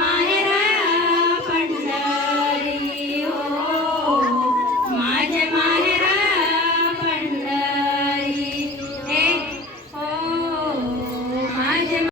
my head.